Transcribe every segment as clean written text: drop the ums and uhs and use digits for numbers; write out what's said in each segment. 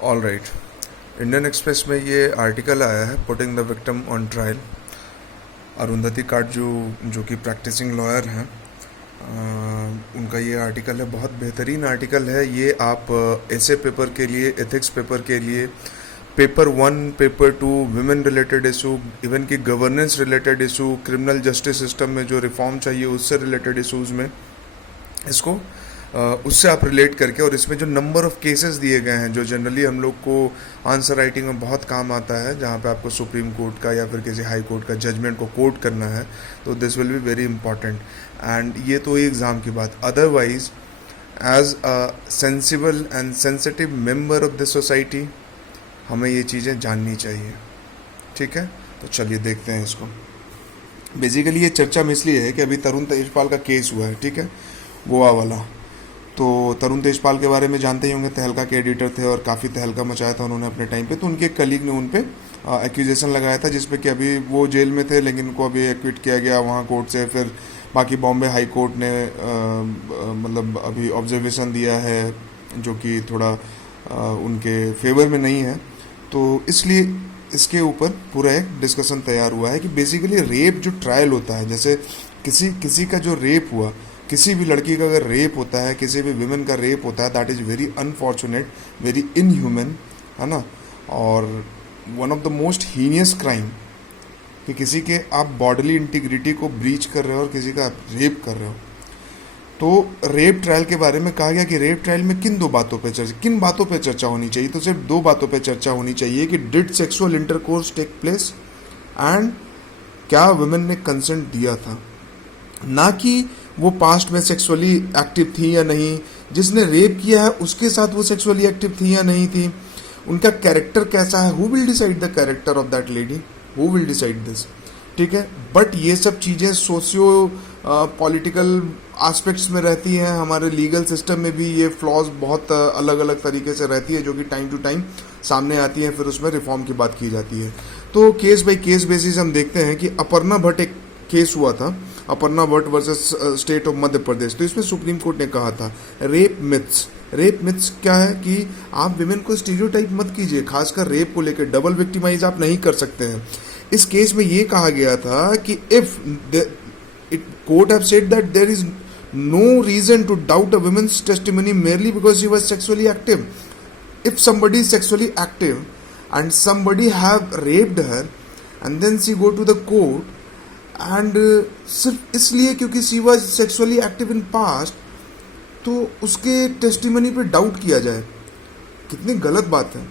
All right. Indian express में ये article आया है, putting the victim on trial. Arundhati काट जो कि प्रैक्टिसिंग लॉयर हैं, उनका ये आर्टिकल है। बहुत बेहतरीन आर्टिकल है ये। आप ऐसे पेपर के लिए, एथिक्स पेपर के लिए, paper 1, paper 2, women related issue, even की governance related issue, criminal justice system में जो रिफॉर्म चाहिए उससे रिलेटेड इशूज़ में इसको उससे आप रिलेट करके, और इसमें जो नंबर ऑफ केसेस दिए गए हैं जो जनरली हम लोग को आंसर राइटिंग में बहुत काम आता है, जहाँ पे आपको सुप्रीम कोर्ट का या फिर किसी हाई कोर्ट का जजमेंट को कोट करना है, तो this will be very important. And ये तो एग्ज़ाम की बात। Otherwise as a sensible and sensitive member of the society हमें ये चीज़ें जाननी चाहिए। ठीक है, तो चलिए देखते हैं इसको। बेसिकली ये चर्चा में इसलिए है कि अभी तरुण तेजपाल का केस हुआ है, ठीक है, गोवा वाला। तो तरुण तेजपाल के बारे में जानते ही होंगे, तहलका के एडिटर थे और काफ़ी तहलका मचाया था उन्होंने अपने टाइम पे। तो उनके कलीग ने उन पे एक्यूजेशन लगाया था, जिसपे कि अभी वो जेल में थे लेकिन उनको अभी एक्विट किया गया वहाँ कोर्ट से। फिर बाकी बॉम्बे हाई कोर्ट ने मतलब अभी ऑब्जर्वेशन दिया है जो कि थोड़ा उनके फेवर में नहीं है। तो इसलिए इसके ऊपर पूरा एक डिस्कशन तैयार हुआ है कि बेसिकली रेप जो ट्रायल होता है, जैसे किसी का जो रेप हुआ, किसी भी लड़की का अगर रेप होता है, किसी भी विमेन का रेप होता है, that is very unfortunate, very inhuman, है ना। और one of the most heinous crime कि किसी के आप बॉडीली इंटीग्रिटी को ब्रीच कर रहे हो और किसी का आप रेप कर रहे हो। तो रेप ट्रायल के बारे में कहा गया कि रेप ट्रायल में किन बातों पे चर्चा होनी चाहिए। तो सिर्फ 2 बातों पे चर्चा होनी चाहिए कि did sexual intercourse take place and क्या वुमेन ने कंसेंट दिया था, ना कि वो पास्ट में सेक्सुअली एक्टिव थी या नहीं, जिसने रेप किया है उसके साथ वो सेक्सुअली एक्टिव थी या नहीं थी, उनका कैरेक्टर कैसा है। Who will decide the character of that lady, who will decide this, ठीक है। बट ये सब चीज़ें सोशियो पॉलिटिकल एस्पेक्ट्स में रहती हैं। हमारे लीगल सिस्टम में भी ये फ्लॉज बहुत अलग अलग तरीके से रहती है, जो कि टाइम टू टाइम सामने आती हैं, फिर उसमें रिफॉर्म की बात की जाती है। तो केस बाई केस बेसिस हम देखते हैं कि अपर्णा भट्ट एक केस हुआ था, Aparna Bhatt versus state of Madhya Pradesh. तो इसमें सुप्रीम कोर्ट ने कहा था रेप मिथ्स क्या है कि आप विमेन को स्टीरियोटाइप मत कीजिए, खासकर रेप को लेकर डबल विक्टिमाइज आप नहीं कर सकते हैं। इस केस में ये कहा गया था कि if court have said that there is no reason to doubt a women's testimony merely because she was sexually active. If somebody is sexually active and somebody have raped her and then she go to the court and सिर्फ इसलिए क्योंकि she was sexually active in past, तो उसके testimony पे doubt किया जाए, कितनी गलत बात है।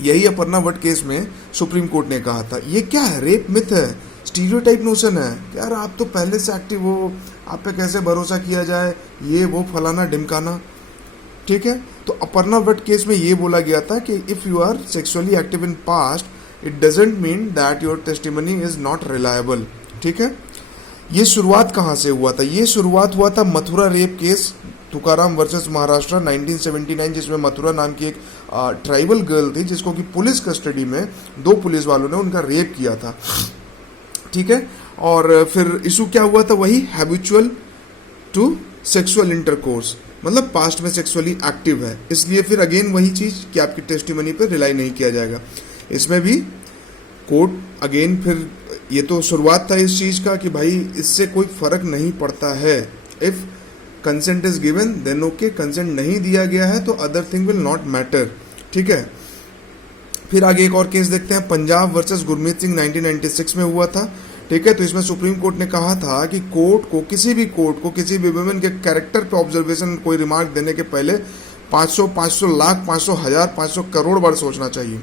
यही अपर्णा भट्ट केस में सुप्रीम कोर्ट ने कहा था ये क्या है, रेप मिथ है, स्टीरियोटाइप नोशन है कि यार आप तो पहले से एक्टिव हो, आप पे कैसे भरोसा किया जाए, ये वो फलाना ढिमकाना, ठीक है। तो अपर्णा भट्ट केस में ये बोला गया था कि if you are sexually active in past it doesn't mean that your testimony is not reliable, ठीक है। ये शुरुआत कहाँ से हुआ था? ये शुरुआत हुआ था Mathura rape case, Tukaram versus Maharashtra 1979, जिसमें मथुरा नाम की एक ट्राइबल गर्ल थी जिसको कि पुलिस कस्टडी में 2 पुलिस वालों ने उनका रेप किया था, ठीक है। और फिर इशू क्या हुआ था, वही हैबिचुअल टू सेक्सुअल इंटरकोर्स, मतलब पास्ट में सेक्सुअली एक्टिव है, इसलिए फिर अगेन वही चीज़ कि आपकी टेस्टिमनी पर रिलाई नहीं किया जाएगा। इसमें भी कोर्ट अगेन फिर ये तो शुरुआत था इस चीज़ का कि भाई इससे कोई फर्क नहीं पड़ता है, if consent is given then okay, consent नहीं दिया गया है तो other thing will not matter, ठीक है। फिर आगे एक और केस देखते हैं, पंजाब वर्सेस गुरमीत सिंह 1996 में हुआ था, ठीक है। तो इसमें सुप्रीम कोर्ट ने कहा था कि कोर्ट को किसी भी वुमेन के कैरेक्टर पे ऑब्जर्वेशन कोई रिमार्क देने के पहले 500 लाख 500 हज़ार 500 करोड़ बार सोचना चाहिए,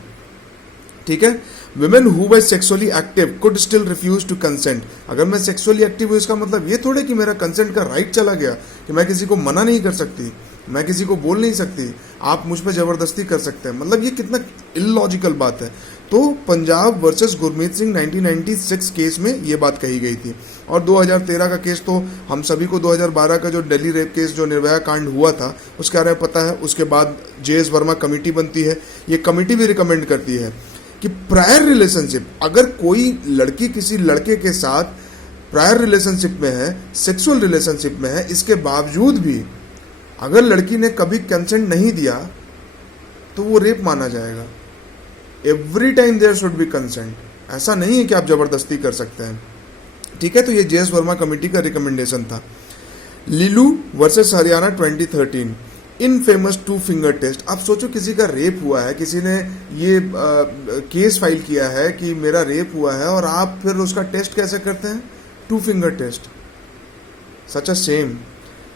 ठीक है। Women who were sexually active could still refuse to consent. अगर मैं सेक्सुअली एक्टिव हूँ इसका मतलब ये थोड़े कि मेरा कंसेंट का राइट चला गया, कि मैं किसी को मना नहीं कर सकती, मैं किसी को बोल नहीं सकती, आप मुझ पर जबरदस्ती कर सकते हैं, मतलब ये कितना इलॉजिकल बात है। तो पंजाब वर्सेस गुरमीत सिंह 1996 केस में ये बात कही गई थी। और 2013 का केस तो हम सभी को 2012 का जो दिल्ली रेप केस जो निर्भया कांड हुआ था उसके बारे में पता है। उसके बाद JS वर्मा कमेटी बनती है, ये कमेटी भी रिकमेंड करती है कि प्रायर रिलेशनशिप, अगर कोई लड़की किसी लड़के के साथ प्रायर रिलेशनशिप में है, सेक्सुअल रिलेशनशिप में है, इसके बावजूद भी अगर लड़की ने कभी कंसेंट नहीं दिया तो वो रेप माना जाएगा। Every time there should be consent, ऐसा नहीं है कि आप जबरदस्ती कर सकते हैं। ठीक है, तो ये जेएस वर्मा कमेटी का रिकमेंडेशन था। लिलू versus Haryana 2013, in famous to finger test. आप सोचो किसी का रेप हुआ है, किसी ने ये केस फाइल किया है कि मेरा रेप हुआ है, और आप फिर उसका टेस्ट कैसे करते हैं? Two finger test, such a shame.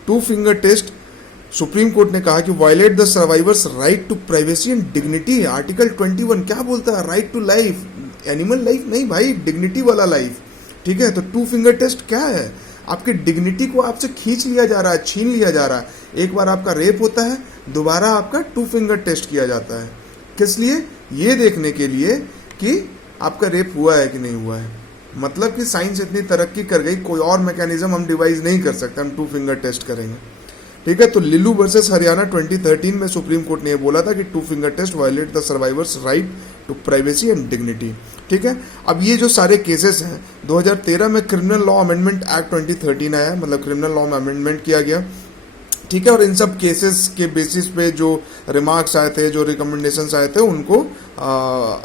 Two finger test supreme court ने कहा कि violate the survivor's right to privacy and dignity. Article 21 क्या बोलता है? Right to life, animal life नहीं भाई, डिग्निटी वाला लाइफ। ठीक है, तो टू फिंगर टेस्ट क्या है? आपकी डिग्निटी को आपसे खींच लिया जा रहा है, छीन लिया जा रहा है। एक बार आपका रेप होता है, दोबारा आपका टू फिंगर टेस्ट किया जाता है। किस लिए? ये देखने के लिए कि आपका रेप हुआ है कि नहीं हुआ है। मतलब कि साइंस इतनी तरक्की कर गई, कोई और मैकेनिज्म हम डिवाइस नहीं कर सकते, हम टू फिंगर टेस्ट करेंगे। ठीक है, तो लिलू वर्सेस हरियाणा 2013 में सुप्रीम कोर्ट ने यह बोला था कि two finger test violate the survivor's right to privacy and dignity. ठीक है, अब ये जो सारे केसेस हैं, 2013 में क्रिमिनल लॉ अमेंडमेंट एक्ट 2013 आया, मतलब क्रिमिनल लॉ में अमेंडमेंट किया गया। ठीक है, और इन सब केसेस के बेसिस पे जो रिमार्क्स आए थे, जो रिकमेंडेशंस आए थे, उनको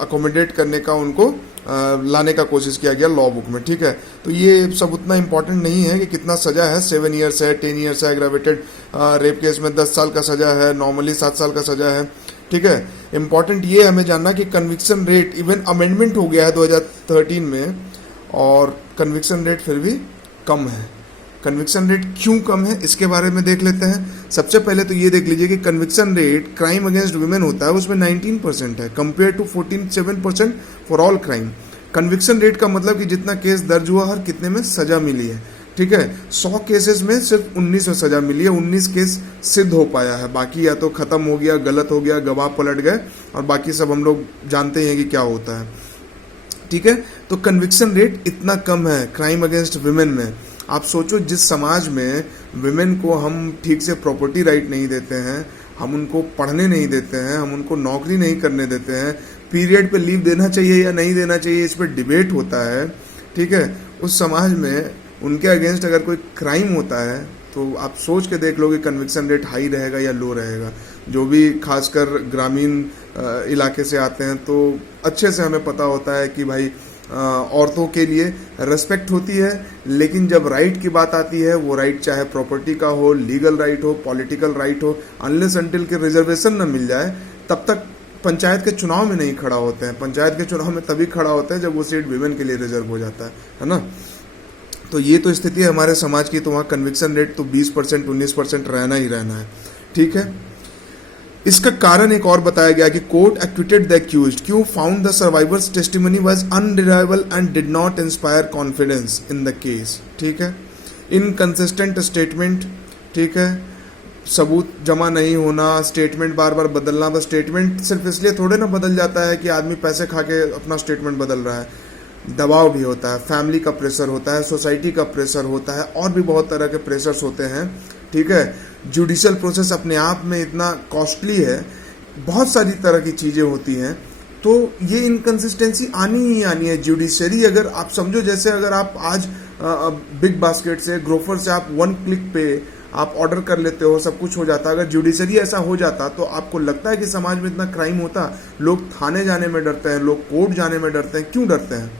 अकोमोडेट करने का, उनको लाने का कोशिश किया गया लॉ बुक में। ठीक है, तो ये सब उतना इंपॉर्टेंट नहीं है कि कितना सजा है, 7 ईयर्स है, 10 ईयर्स है, एग्रावेटेड रेप केस में 10 साल का सजा है, नॉर्मली 7 साल का सजा है। ठीक है, इंपॉर्टेंट ये हमें जानना कि कन्विक्शन रेट, इवन अमेंडमेंट हो गया है 2013 में, और कन्विक्शन रेट फिर भी कम है। कन्विक्शन रेट क्यों कम है, इसके बारे में देख लेते हैं। सबसे पहले तो ये देख लीजिए कि conviction rate crime against women होता है, उसमें 19% है, compare to 14.7% for all crime. Conviction rate का मतलब कि जितना केस दर्ज हुआ, हर कितने में सजा मिली है। ठीक है, 100 केसेस में सिर्फ 19 में सजा मिली है, 19 केस सिद्ध हो पाया है, बाकी या तो खत्म हो गया, गलत हो गया, गवाह पलट गए, और बाकी सब हम लोग जानते हैं कि क्या होता है। ठीक है, तो कन्विक्शन रेट इतना कम है क्राइम अगेंस्ट वुमेन में। आप सोचो, जिस समाज में वुमेन को हम ठीक से प्रॉपर्टी राइट नहीं देते हैं, हम उनको पढ़ने नहीं देते हैं, हम उनको नौकरी नहीं करने देते हैं, पीरियड पे लीव देना चाहिए या नहीं देना चाहिए इस पर डिबेट होता है। ठीक है, उस समाज में उनके अगेंस्ट अगर कोई क्राइम होता है, तो आप सोच के देख लो कि कन्विक्शन रेट हाई रहेगा या लो रहेगा। जो भी खासकर ग्रामीण इलाके से आते हैं, तो अच्छे से हमें पता होता है कि भाई औरतों के लिए रेस्पेक्ट होती है, लेकिन जब राइट की बात आती है, वो राइट चाहे प्रॉपर्टी का हो, लीगल राइट हो, पॉलिटिकल राइट हो, अनलेस अनटिल के रिजर्वेशन न मिल जाए, तब तक पंचायत के चुनाव में नहीं खड़ा होते हैं। पंचायत के चुनाव में तभी खड़ा होता है जब वो सीट विमेन के लिए रिजर्व हो जाता है ना। तो ये तो स्थिति है हमारे समाज की, तो वहाँ कन्विक्शन रेट तो 20%, 19% रहना ही रहना है। ठीक है, इसका कारण एक और बताया गया कि कोर्ट एक्विटेड द एक्यूज्ड, क्यों? Found the survivors testimony was unreliable and did not inspire confidence in the case. ठीक है, इनकंसिस्टेंट स्टेटमेंट, ठीक है, सबूत जमा नहीं होना, स्टेटमेंट बार बार बदलना। बस स्टेटमेंट सिर्फ इसलिए थोड़े ना बदल जाता है कि आदमी पैसे खा के अपना स्टेटमेंट बदल रहा है। दबाव भी होता है, फैमिली का प्रेशर होता है, सोसाइटी का प्रेशर होता है, और भी बहुत तरह के प्रेशर्स होते हैं। ठीक है, जुडिशियल प्रोसेस अपने आप में इतना कॉस्टली है, बहुत सारी तरह की चीज़ें होती हैं, तो ये इनकन्सिस्टेंसी आनी ही आनी है। जुडिशरी, अगर आप समझो, जैसे अगर आप आज बिग बास्केट से, ग्रोफर से आप 1 क्लिक पे आप ऑर्डर कर लेते हो, सब कुछ हो जाता। अगर जुडिशरी ऐसा हो जाता तो आपको लगता है कि समाज में इतना क्राइम होता? लोग थाने जाने में डरते हैं, लोग कोर्ट जाने में डरते हैं। क्यों डरते हैं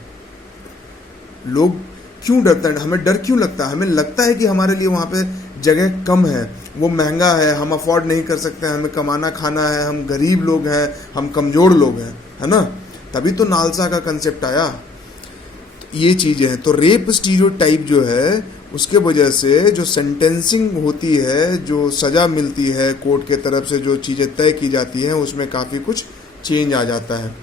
लोग? क्यों डरते हैं? हमें डर क्यों लगता है? हमें लगता है कि हमारे लिए वहाँ पे जगह कम है, वो महंगा है, हम अफोर्ड नहीं कर सकते हैं, हमें कमाना खाना है, हम गरीब लोग हैं, हम कमज़ोर लोग हैं, है ना। तभी तो नालसा का कंसेप्ट आया। तो ये चीज़ें हैं। तो रेप स्टीरियोटाइप जो है, उसके वजह से जो सेंटेंसिंग होती है, जो सज़ा मिलती है कोर्ट के तरफ से, जो चीज़ें तय की जाती हैं, उसमें काफ़ी कुछ चेंज आ जाता है।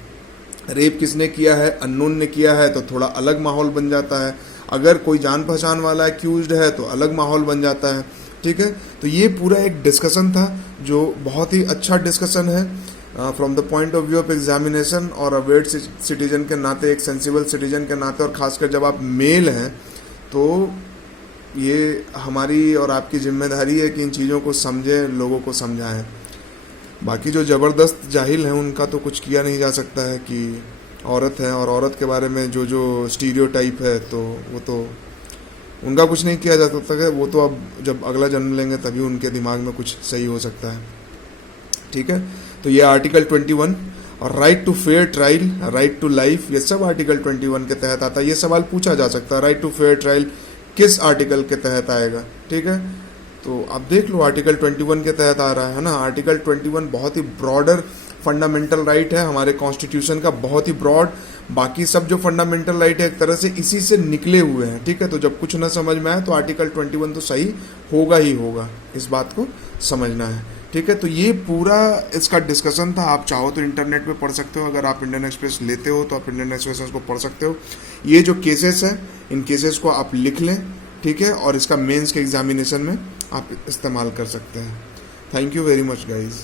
रेप किसने किया है? अननोन ने किया है, तो थोड़ा अलग माहौल बन जाता है। अगर कोई जान पहचान वाला एक्यूज्ड है तो अलग माहौल बन जाता है। ठीक है, तो ये पूरा एक डिस्कशन था जो बहुत ही अच्छा डिस्कशन है from the point of view of examination, और अवेयर्ड सिटीजन के नाते, एक सेंसिबल सिटीजन के नाते, और खासकर जब आप मेल हैं, तो ये हमारी और आपकी जिम्मेदारी है कि इन चीज़ों को समझें, लोगों को समझाएं। बाकी जो ज़बरदस्त जाहिल हैं, उनका तो कुछ किया नहीं जा सकता है कि औरत है, और औरत के बारे में जो जो स्टीरियोटाइप है, तो वो तो उनका कुछ नहीं किया जा सकता है। वो तो अब जब अगला जन्म लेंगे तभी उनके दिमाग में कुछ सही हो सकता है। ठीक है, तो ये आर्टिकल 21 और right to fair trial, right to life, ये सब आर्टिकल 21 के तहत आता है। ये सवाल पूछा जा सकता है, राइट टू फेयर ट्रायल किस आर्टिकल के तहत आएगा, ठीक है। तो आप देख लो आर्टिकल 21 के तहत आ रहा है ना। आर्टिकल 21 बहुत ही ब्रॉडर फंडामेंटल राइट है हमारे कॉन्स्टिट्यूशन का, बहुत ही ब्रॉड। बाकी सब जो फंडामेंटल राइट है एक तरह से इसी से निकले हुए हैं, ठीक है। तो जब कुछ ना समझ में आए तो आर्टिकल 21 तो सही होगा ही होगा, इस बात को समझना है, ठीक है। तो ये पूरा इसका डिस्कशन था। आप चाहो तो इंटरनेट पे पढ़ सकते हो, अगर आप इंडियन एक्सप्रेस लेते हो तो आप इंडियन एक्सप्रेस को पढ़ सकते हो। ये जो केसेस है इन केसेस को आप लिख लें, ठीक है, और इसका मेंस के एग्जामिनेशन में आप इस्तेमाल कर सकते हैं। Thank you very much guys.